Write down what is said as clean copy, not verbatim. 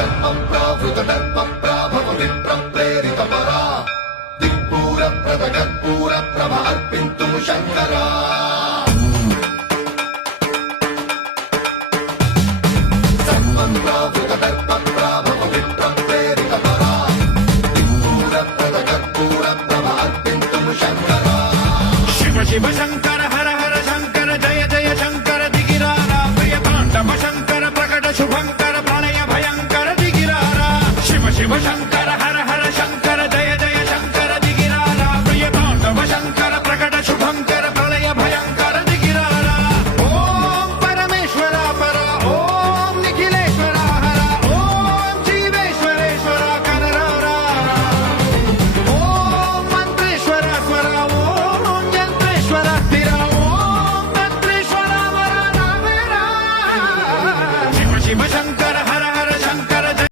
सर्पप्रावृतदर्पप्राभव विप्रप्रेरितपरा दिक्पूरप्रदकर्पूरप्रभ अर्पिन्तुं शङ्करा सर्पप्रावृतदर्पप्राभव विप्रप्रेरितपरा दिक्पूरप्रदकर्पूरप्रभ अर्पिन्तुं शङ्करा शिव शिव शङ्कर हर हर शङ्कर जय जय शङ्कर दिगिरारा प्रिय ताण्डव शङ्कर प्रकट शुभङ्कर प्रणय भयङ्कर दिगिरारा शिव शिव शङ्कर